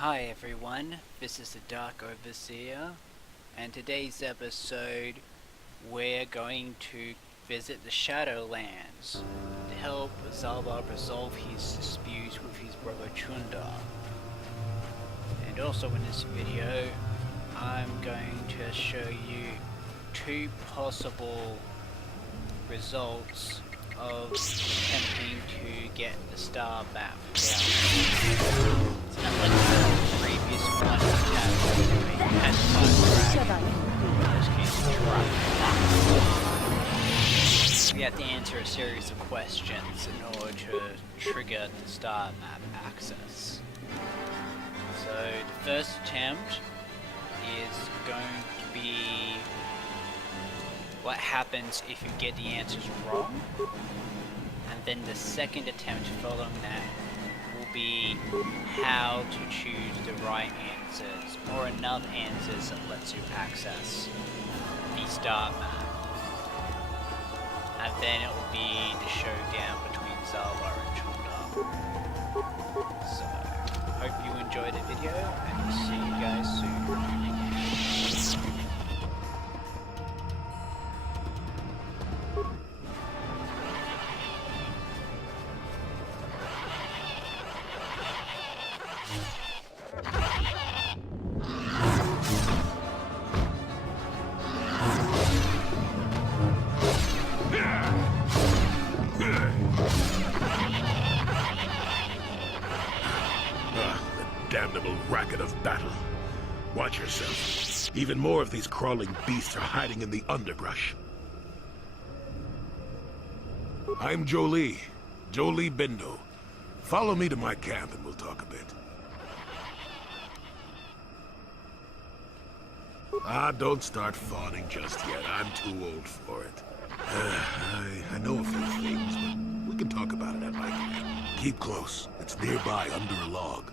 Hi everyone, this is the Dark Overseer, and today's episode we're going to visit the Shadowlands to help Zalbar resolve his dispute with his brother Chunda. And also in this video, I'm going to show you two possible results of attempting to get the star map down. It's not like the previous one had we have to answer a series of questions in order to trigger the star map access. So the first attempt is going to be what happens if you get the answers wrong, and then the second attempt following that will be how to choose the right answers or enough answers that lets you access the star map, and then it will be the showdown between Zalbar and Chunda. So hope you enjoyed the video and see you guys soon. Damnable racket of battle. Watch yourself. Even more of these crawling beasts are hiding in the underbrush. I'm Jolie Bindo. Follow me to my camp and we'll talk a bit. Don't start fawning just yet. I'm too old for it. I know a few things, but we can talk about it at my camp. Keep close. It's nearby under a log.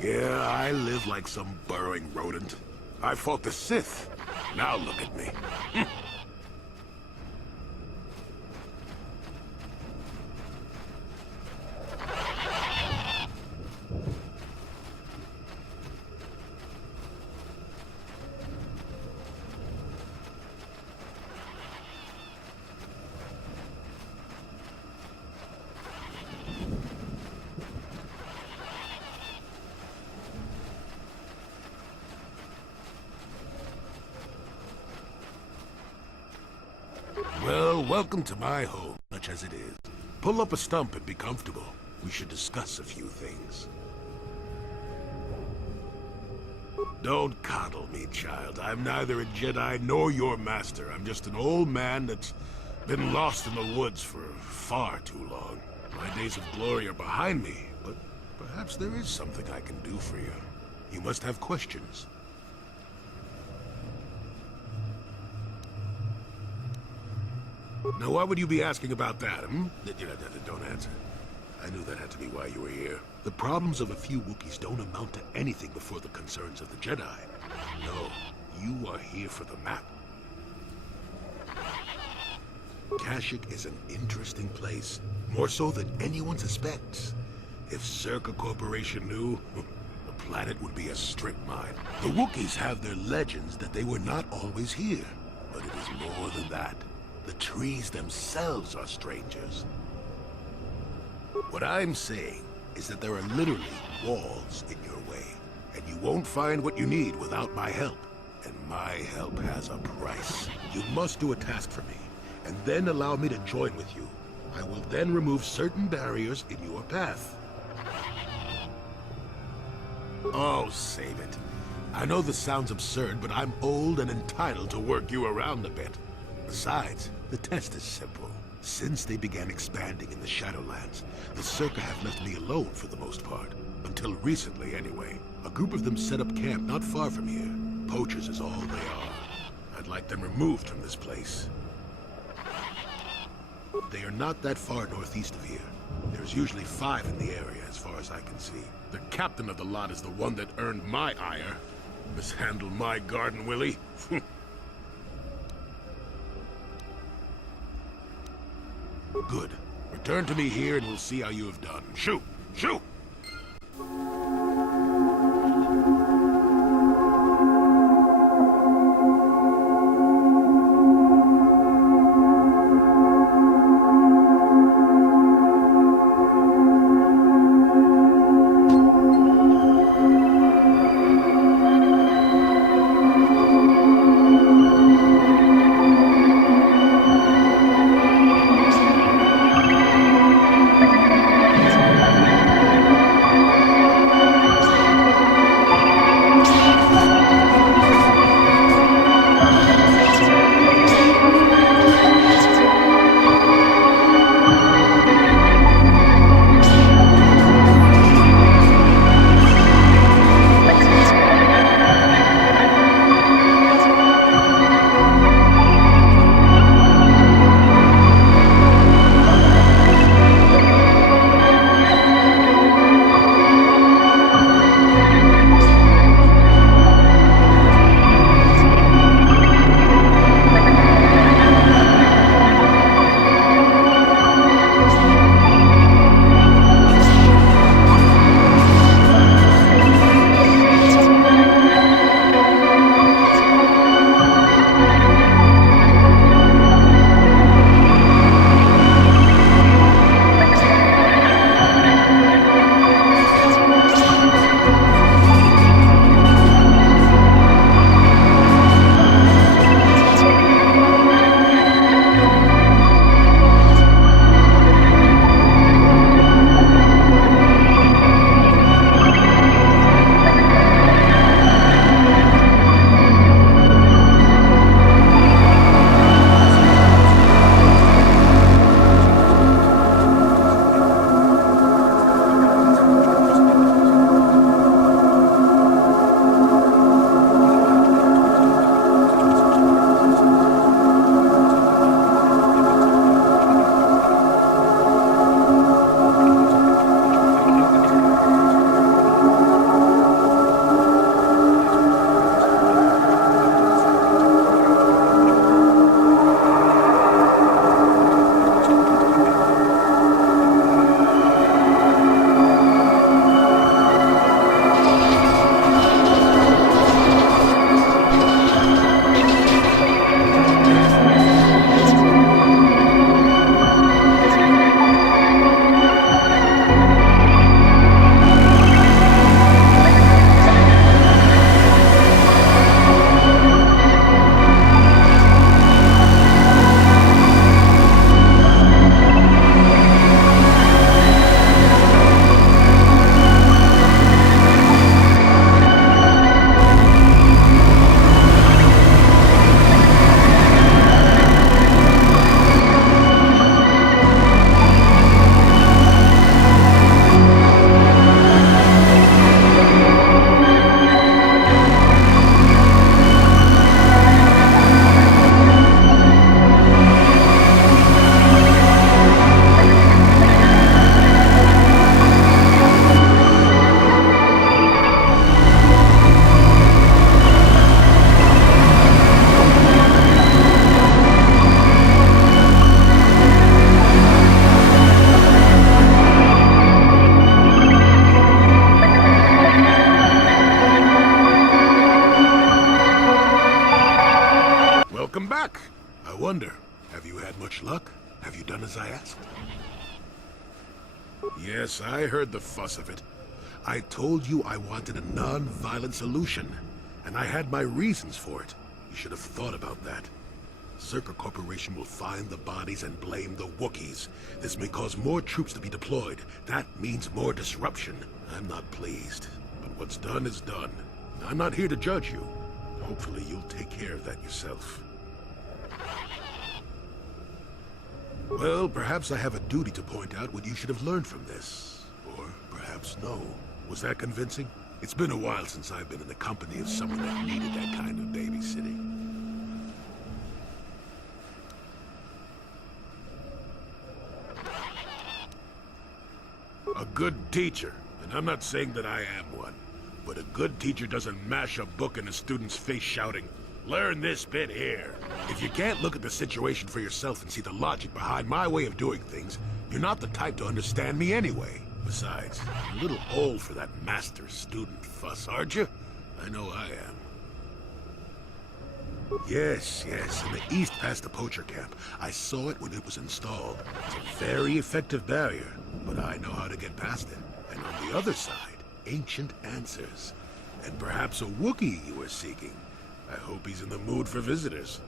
Yeah, I live like some burrowing rodent. I fought the Sith. Now look at me. Well, welcome to my home, such as it is. Pull up a stump and be comfortable. We should discuss a few things. Don't coddle me, child. I'm neither a Jedi nor your master. I'm just an old man that's been lost in the woods for far too long. My days of glory are behind me, but perhaps there is something I can do for you. You must have questions. Now, why would you be asking about that, Don't answer. I knew that had to be why you were here. The problems of a few Wookiees don't amount to anything before the concerns of the Jedi. No, you are here for the map. Kashyyyk is an interesting place, more so than anyone suspects. If Circa Corporation knew, the planet would be a strip mine. The Wookiees have their legends that they were not always here, but it is more than that. The trees themselves are strangers. What I'm saying is that there are literally walls in your way, and you won't find what you need without my help. And my help has a price. You must do a task for me, and then allow me to join with you. I will then remove certain barriers in your path. Oh, save it. I know this sounds absurd, but I'm old and entitled to work you around a bit. Besides, the test is simple. Since they began expanding in the Shadowlands, the Circa have left me alone for the most part. Until recently, anyway. A group of them set up camp not far from here. Poachers is all they are. I'd like them removed from this place. They are not that far northeast of here. There's usually 5 in the area, as far as I can see. The captain of the lot is the one that earned my ire. Mishandle my garden, Willie. Good. Return to me here and we'll see how you have done. Shoot! Shoot! wonder, have you had much luck? Have you done as I asked? Yes, I heard the fuss of it. I told you I wanted a non-violent solution, and I had my reasons for it. You should have thought about that. Circa Corporation will find the bodies and blame the Wookiees. This may cause more troops to be deployed. That means more disruption. I'm not pleased, but what's done is done. I'm not here to judge you. Hopefully you'll take care of that yourself. Well, perhaps I have a duty to point out what you should have learned from this. Or perhaps no. Was that convincing? It's been a while since I've been in the company of someone that needed that kind of babysitting. A good teacher, and I'm not saying that I am one, but a good teacher doesn't mash a book in a student's face shouting, "Learn this bit here." If you can't look at the situation for yourself and see the logic behind my way of doing things, you're not the type to understand me anyway. Besides, you're a little old for that master-student fuss, aren't you? I know I am. Yes, in the east past the poacher camp. I saw it when it was installed. It's a very effective barrier, but I know how to get past it. And on the other side, ancient answers. And perhaps a Wookiee you were seeking. I hope he's in the mood for visitors.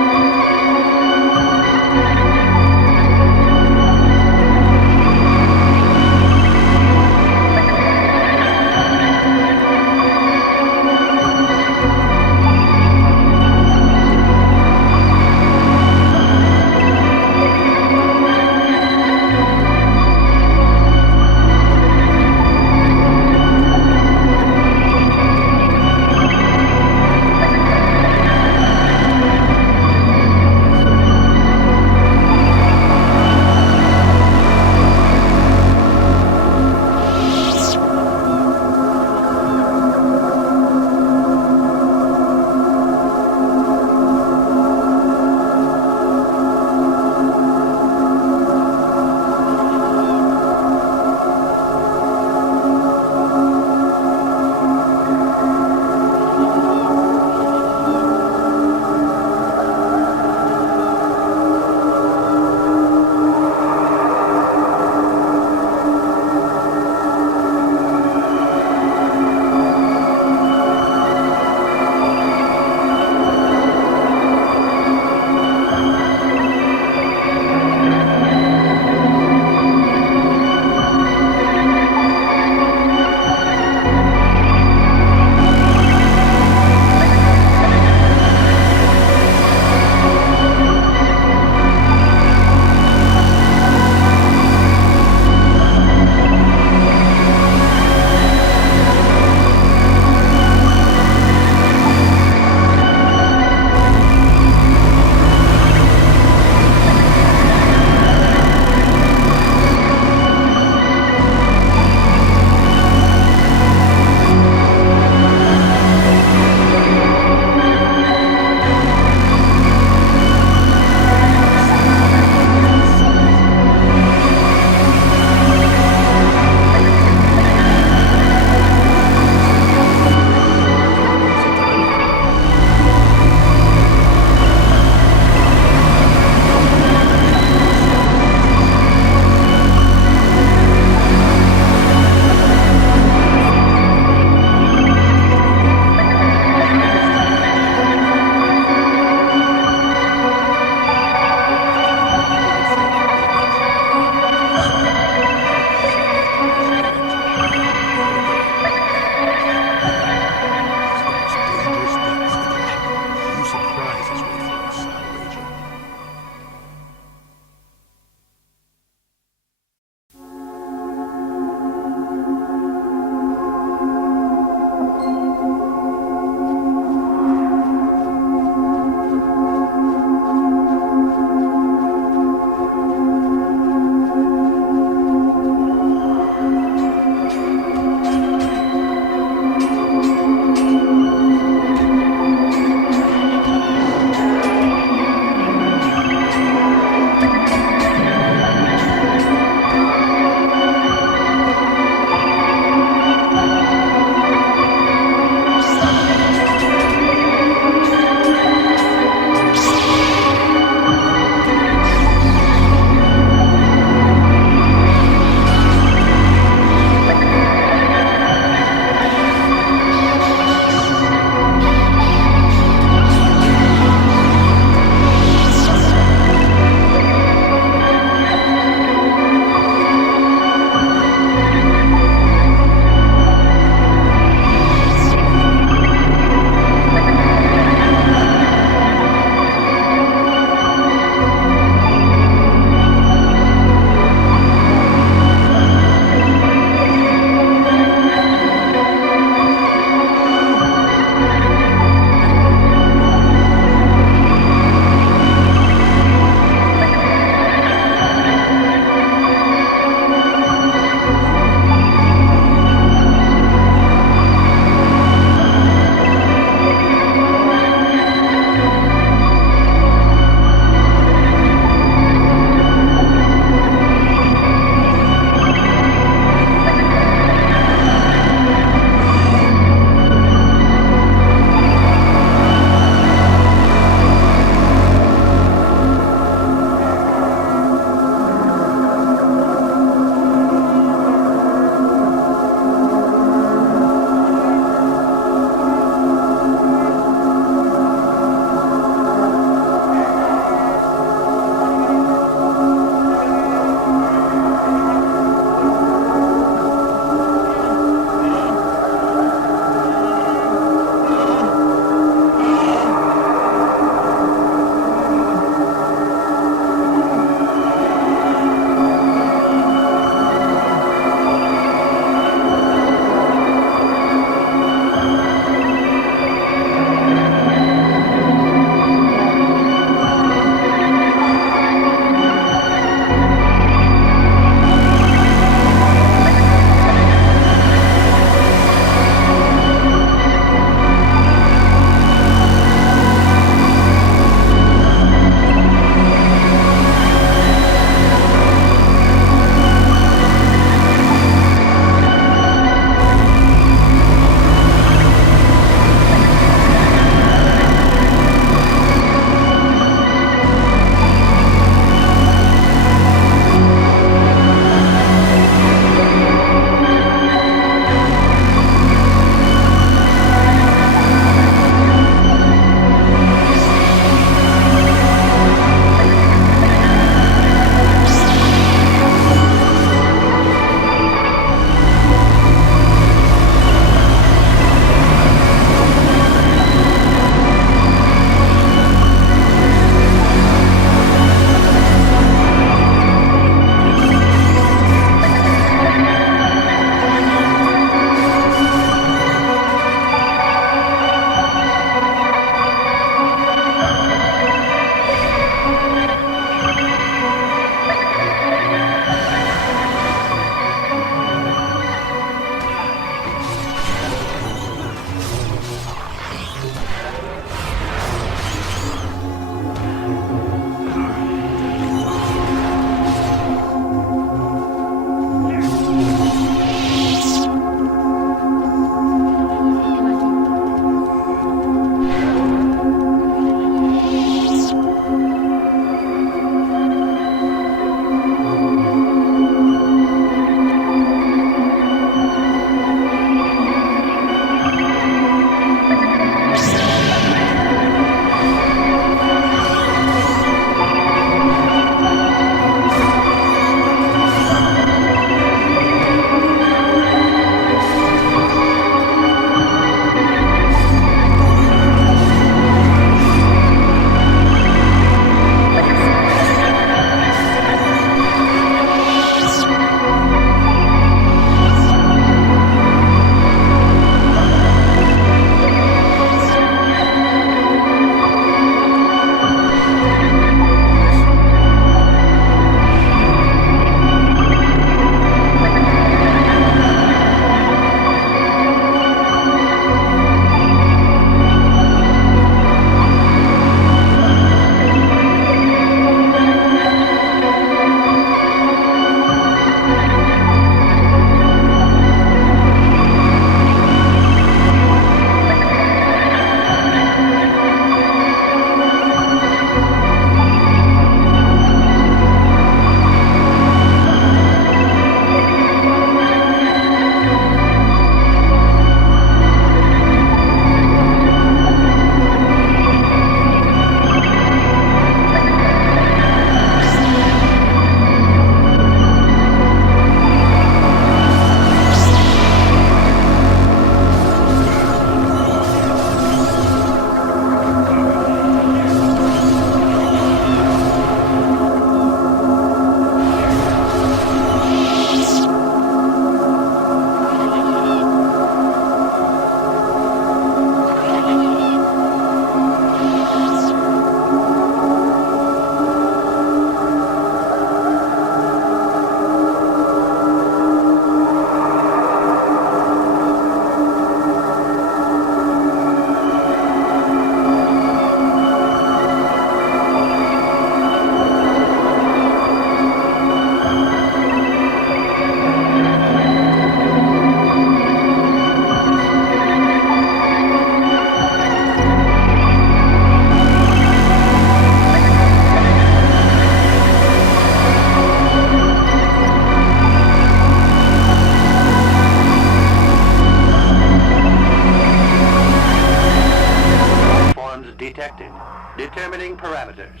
Holograms detected. Determining parameters.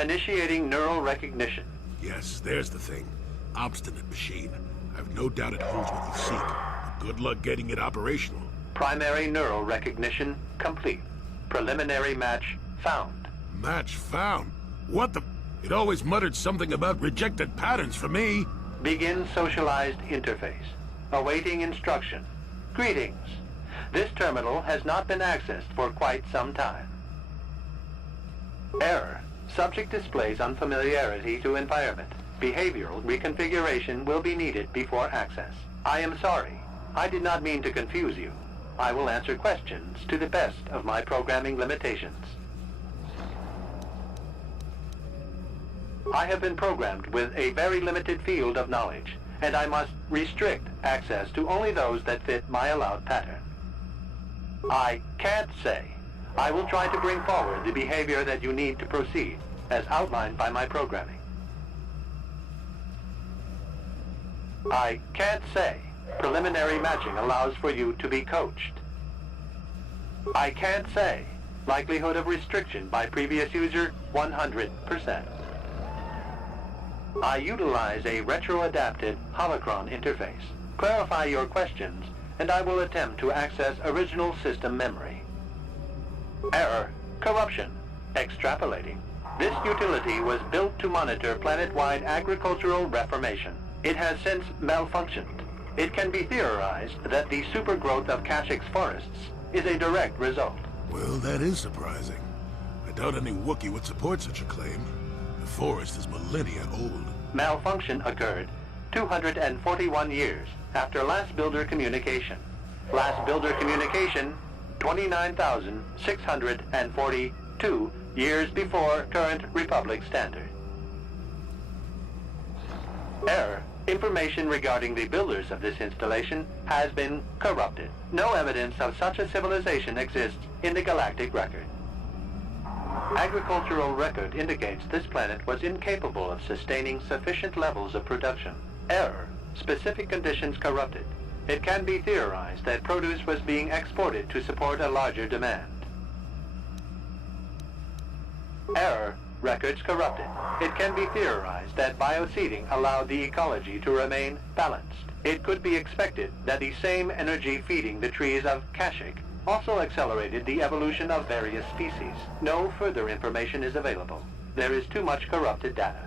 Initiating neural recognition. Yes, there's the thing. Obstinate machine. I've no doubt it holds what you seek. But good luck getting it operational. Primary neural recognition complete. Preliminary match found. Match found? What the... It always muttered something about rejected patterns for me. Begin socialized interface. Awaiting instruction. Greetings. This terminal has not been accessed for quite some time. Error. Subject displays unfamiliarity to environment. Behavioral reconfiguration will be needed before access. I am sorry. I did not mean to confuse you. I will answer questions to the best of my programming limitations. I have been programmed with a very limited field of knowledge, and I must restrict access to only those that fit my allowed pattern. I can't say. I will try to bring forward the behavior that you need to proceed, as outlined by my programming. I can't say. Preliminary matching allows for you to be coached. I can't say. Likelihood of restriction by previous user, 100%. I utilize a retro-adapted holocron interface. Clarify your questions, and I will attempt to access original system memory. Error. Corruption. Extrapolating. This utility was built to monitor planet-wide agricultural reformation. It has since malfunctioned. It can be theorized that the supergrowth of Kashyk's forests is a direct result. Well, that is surprising. I doubt any Wookiee would support such a claim. The forest is millennia old. Malfunction occurred 241 years after last builder communication. Last builder communication, 29,642 years before current Republic standard. Error. Information regarding the builders of this installation has been corrupted. No evidence of such a civilization exists in the galactic record. Agricultural record indicates this planet was incapable of sustaining sufficient levels of production. Error. Specific conditions corrupted. It can be theorized that produce was being exported to support a larger demand. Error. Records corrupted. It can be theorized that bioseeding allowed the ecology to remain balanced. It could be expected that the same energy feeding the trees of Kashyk also accelerated the evolution of various species. No further information is available. There is too much corrupted data.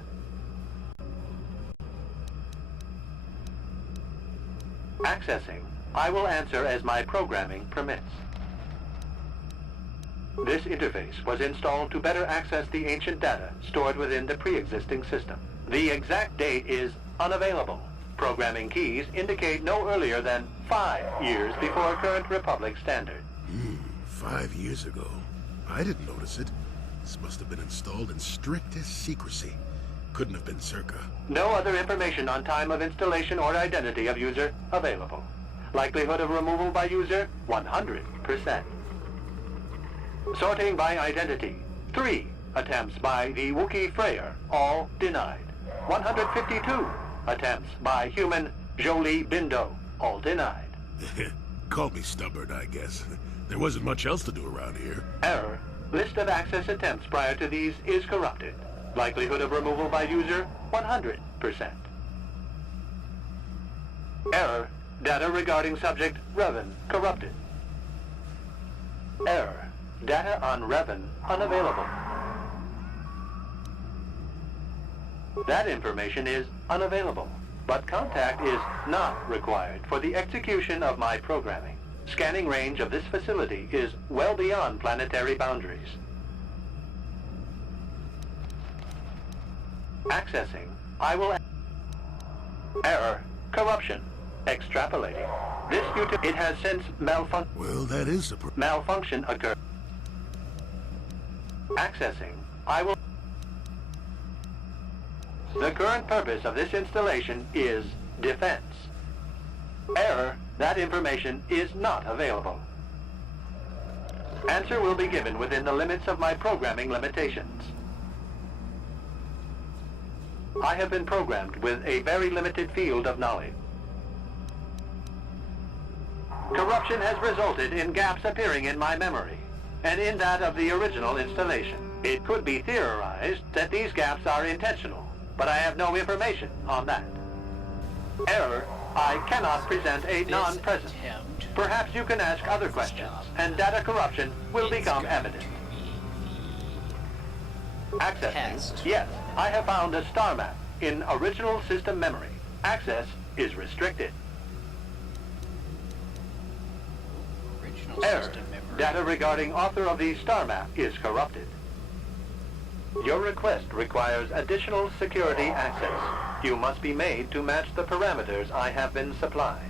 Accessing. I will answer as my programming permits. This interface was installed to better access the ancient data stored within the pre-existing system. The exact date is unavailable. Programming keys indicate no earlier than 5 years before current Republic standard. 5 years ago. I didn't notice it. This must have been installed in strictest secrecy. Couldn't have been circa. No other information on time of installation or identity of user available. Likelihood of removal by user, 100%. Sorting by identity. 3 attempts by the Wookiee Freyer, all denied. 152 attempts by human Jolie Bindo, all denied. Call me stubborn, I guess. There wasn't much else to do around here. Error. List of access attempts prior to these is corrupted. Likelihood of removal by user, 100%. Error. Data regarding subject Revan corrupted. Error. Data on Revan unavailable. That information is unavailable, but contact is not required for the execution of my programming. Scanning range of this facility is well beyond planetary boundaries. Accessing. I will... Error. Corruption. Extrapolating. This it has since malfunctioned. Well, that is a... Malfunction occurred. Accessing. I will... The current purpose of this installation is defense. Error. That information is not available. Answer will be given within the limits of my programming limitations. I have been programmed with a very limited field of knowledge. Corruption has resulted in gaps appearing in my memory. and in that of the original installation. It could be theorized that these gaps are intentional, but I have no information on that. Error, I cannot present a non-present. Perhaps you can ask other questions, and data corruption will become evident. Accessing. Yes, I have found a star map in original system memory. Access is restricted. Error. Data regarding author of the star map is corrupted. Your request requires additional security access. You must be made to match the parameters I have been supplied.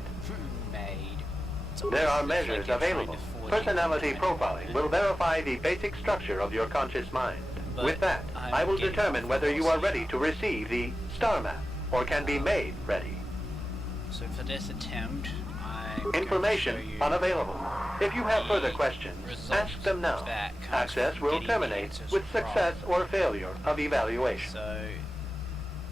There are measures available. Personality profiling will verify the basic structure of your conscious mind. With that, I will determine whether you are ready to receive the star map or can be made ready. So for this attempt, Information unavailable. If you have further questions, ask them now. Access will terminate with success or failure of evaluation. So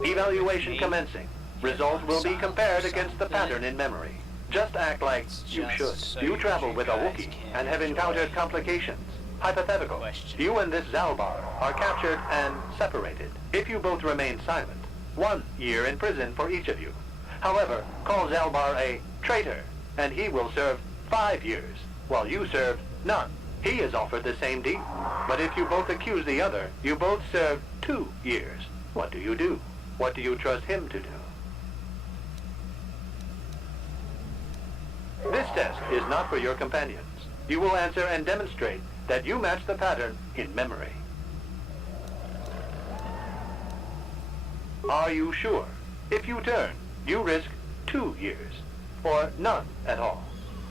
Evaluation commencing. Results will be compared against the pattern in memory. Just act like you should. You travel with a Wookiee and have encountered complications. Hypothetical. You and this Zalbar are captured and separated. If you both remain silent, 1 year in prison for each of you. However, call Zalbar a traitor, and he will serve 5 years, while you serve none. He is offered the same deal. But if you both accuse the other, you both serve 2 years. What do you do? What do you trust him to do? This test is not for your companions. You will answer and demonstrate that you match the pattern in memory. Are you sure? If you turn, you risk 2 years, or none at all.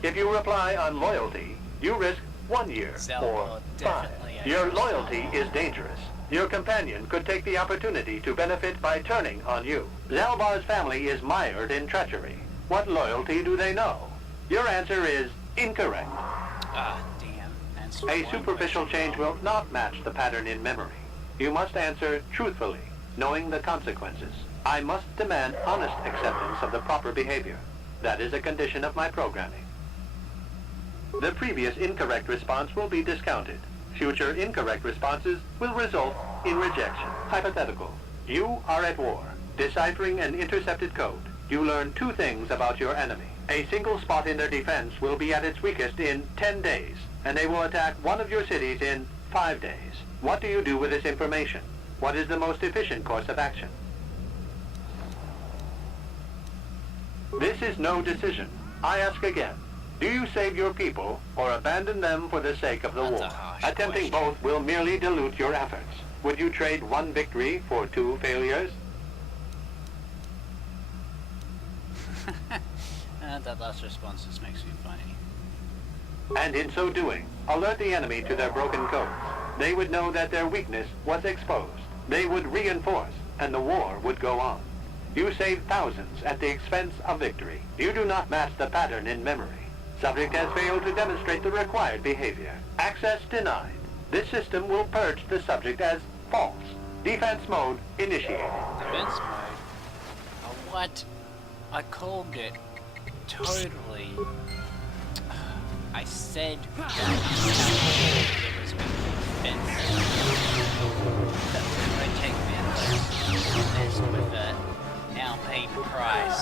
If you reply on loyalty, you risk 1 year, or 5. Your loyalty is dangerous. Your companion could take the opportunity to benefit by turning on you. Zalbar's family is mired in treachery. What loyalty do they know? Your answer is incorrect. ah, damn. Answer A one superficial question change wrong. will not match the pattern in memory. You must answer truthfully, knowing the consequences. I must demand honest acceptance of the proper behavior. That is a condition of my programming. The previous incorrect response will be discounted. Future incorrect responses will result in rejection. Hypothetical. You are at war, deciphering an intercepted code. You learn 2 things about your enemy. A single spot in their defense will be at its weakest in 10 days, and they will attack one of your cities in 5 days. What do you do with this information? What is the most efficient course of action? This is no decision. I ask again. Do you save your people or abandon them for the sake of the That's a war? harsh Attempting question. both will merely dilute your efforts. Would you trade 1 victory for 2 failures? That last response just makes me funny. And in so doing, alert the enemy to their broken codes. They would know that their weakness was exposed. They would reinforce, and the war would go on. You save thousands at the expense of victory. You do not match the pattern in memory. Subject has failed to demonstrate the required behavior. Access denied. This system will purge the subject as false. Defense mode initiated. Defense mode? What? I called it. Totally. I said that it was going to be defensive. That was going to take me messed with it. Now paying the price.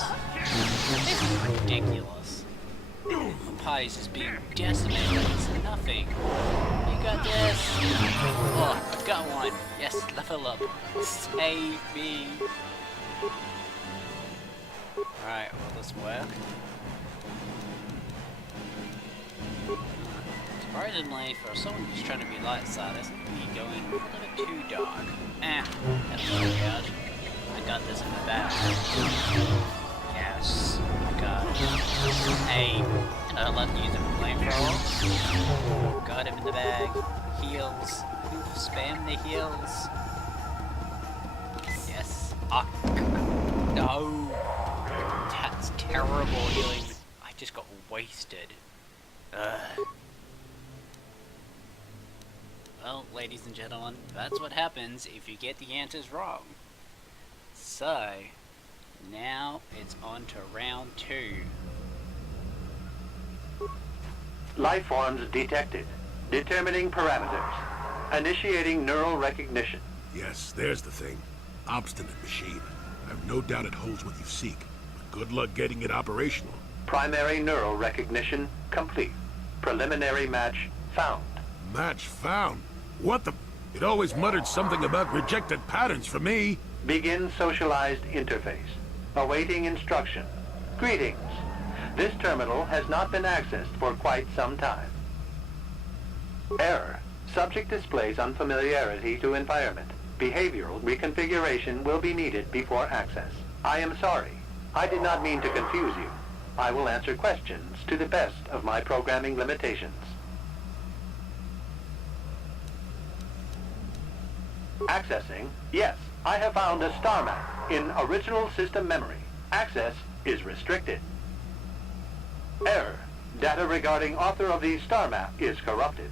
This is ridiculous. The party's just being decimated. It's nothing. You got this. Oh, I've got one. Yes, level up. Save me. Alright, will this work? Surprisingly, for someone who's trying to be light-sided, it's me going a little bit too dark. That'll work out. I got this in the back. Yes, I got it. Hey, and I love to use a flamethrower. Got him in the bag. Heals. Spam the heals. Yes. No. That's terrible healing. I just got wasted. Well, ladies and gentlemen, that's what happens if you get the answers wrong. So, now it's on to round 2. Life forms detected. Determining parameters. Initiating neural recognition. Yes, there's the thing. Obstinate machine. I've no doubt it holds what you seek, but good luck getting it operational. Primary neural recognition complete. Preliminary match found. Match found? What the... It always muttered something about rejected patterns for me. Begin socialized interface. Awaiting instruction. Greetings. This terminal has not been accessed for quite some time. Error. Subject displays unfamiliarity to environment. Behavioral reconfiguration will be needed before access. I am sorry. I did not mean to confuse you. I will answer questions to the best of my programming limitations. Accessing. Yes, I have found a star map in original system memory. Access is restricted. Error. Data regarding author of the star map is corrupted.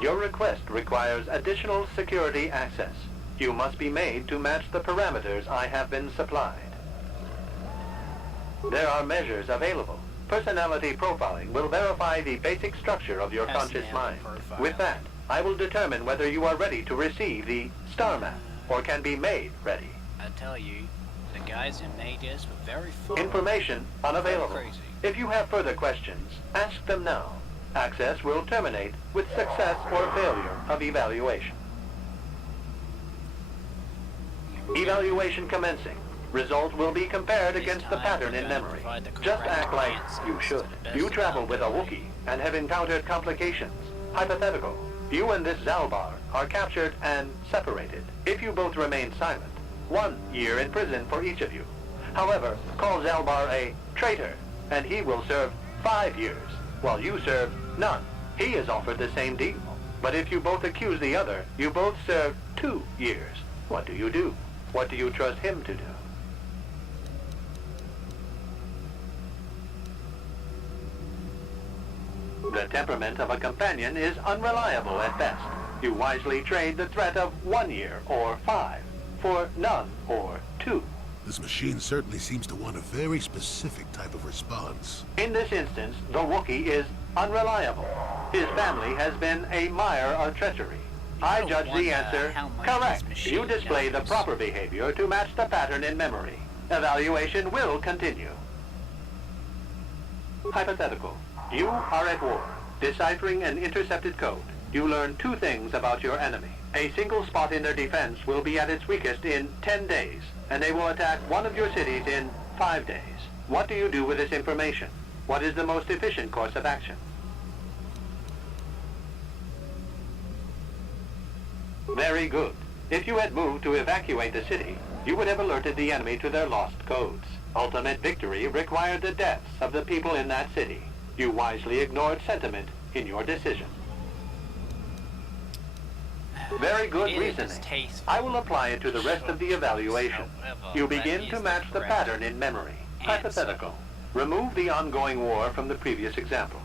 Your request requires additional security access. You must be made to match the parameters I have been supplied. There are measures available. Personality profiling will verify the basic structure of your conscious mind. With that, I will determine whether you are ready to receive the star map or can be made ready. I tell you, the guys who made this were very full. Information unavailable. Crazy. If you have further questions, ask them now. Access will terminate with success or failure of evaluation. Evaluation commencing. Result will be compared against the pattern in memory. Just act like you should. You travel with a Wookiee and have encountered complications. Hypothetical. You and this Zalbar are captured and separated. If you both remain silent, 1 year in prison for each of you. However, call Zalbar a traitor, and he will serve 5 years, while you serve none. He is offered the same deal. But if you both accuse the other, you both serve 2 years. What do you do? What do you trust him to do? The temperament of a companion is unreliable at best. You wisely trade the threat of 1 year or 5 for none or 2. This machine certainly seems to want a very specific type of response. In this instance, the Wookiee is unreliable. His family has been a mire of treachery. I judge the answer correct. You display the proper behavior to match the pattern in memory. Evaluation will continue. Hypothetical. You are at war. Deciphering an intercepted code, you learn 2 things about your enemy. A single spot in their defense will be at its weakest in 10 days, and they will attack one of your cities in 5 days. What do you do with this information? What is the most efficient course of action? Very good. If you had moved to evacuate the city, you would have alerted the enemy to their lost codes. Ultimate victory required the deaths of the people in that city. You wisely ignored sentiment in your decision. Very good reasoning. I will apply it to the rest of the evaluation. You begin to match the pattern in memory. Hypothetical. Remove the ongoing war from the previous example.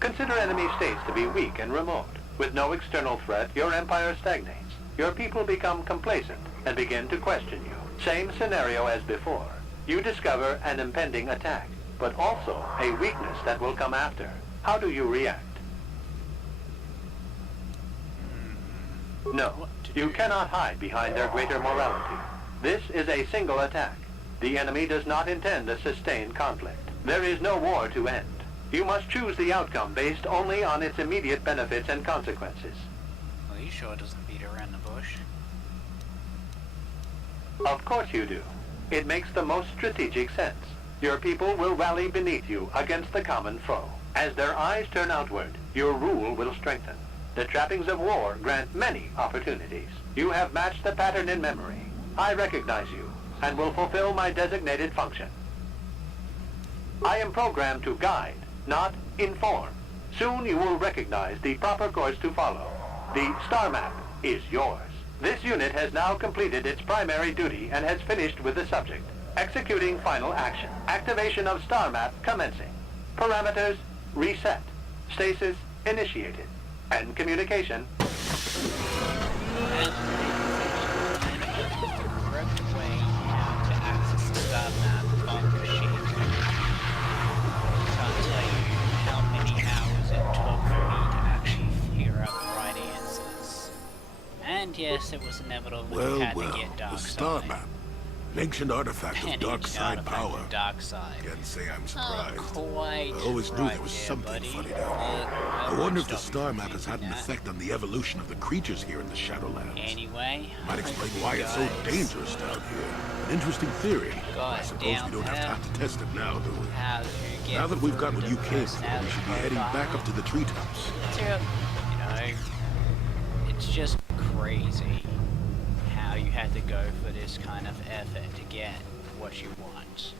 Consider enemy states to be weak and remote. With no external threat, your empire stagnates. Your people become complacent and begin to question you. Same scenario as before. You discover an impending attack, but also a weakness that will come after. How do you react? No, you cannot hide behind their greater morality. This is a single attack. The enemy does not intend a sustained conflict. There is no war to end. You must choose the outcome based only on its immediate benefits and consequences. Well, he sure doesn't beat around the bush. Of course you do. It makes the most strategic sense. Your people will rally beneath you against the common foe. As their eyes turn outward, your rule will strengthen. The trappings of war grant many opportunities. You have matched the pattern in memory. I recognize you and will fulfill my designated function. I am programmed to guide, not inform. Soon you will recognize the proper course to follow. The star map is yours. This unit has now completed its primary duty and has finished with the subject. Executing final action. Activation of star map commencing. Parameters reset. Stasis initiated. And communication. And the correct way to access the star map on the machine. And yes, it was inevitable that Well, you had well, to get the dark star side. map. An ancient artifact of An dark ancient side artifact power. of dark side. Can't say I'm Oh, surprised. quite I always knew right there was there, something buddy. funny down here. I won't wonder if the stop you star from map has had thinking an that. effect on the evolution of the creatures here in the Shadowlands. Anyway, Might explain why it's so dangerous down here. An interesting theory. I suppose we don't have time to test it now, do we? How to get Now that we've got what through you the came for, we personality should be heading back profile. up to the treetops. You know, it's just crazy how you had to go for this kind of effort to get what you want.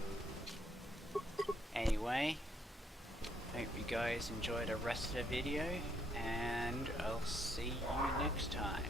Anyway, hope you guys enjoy the rest of the video, and I'll see you next time.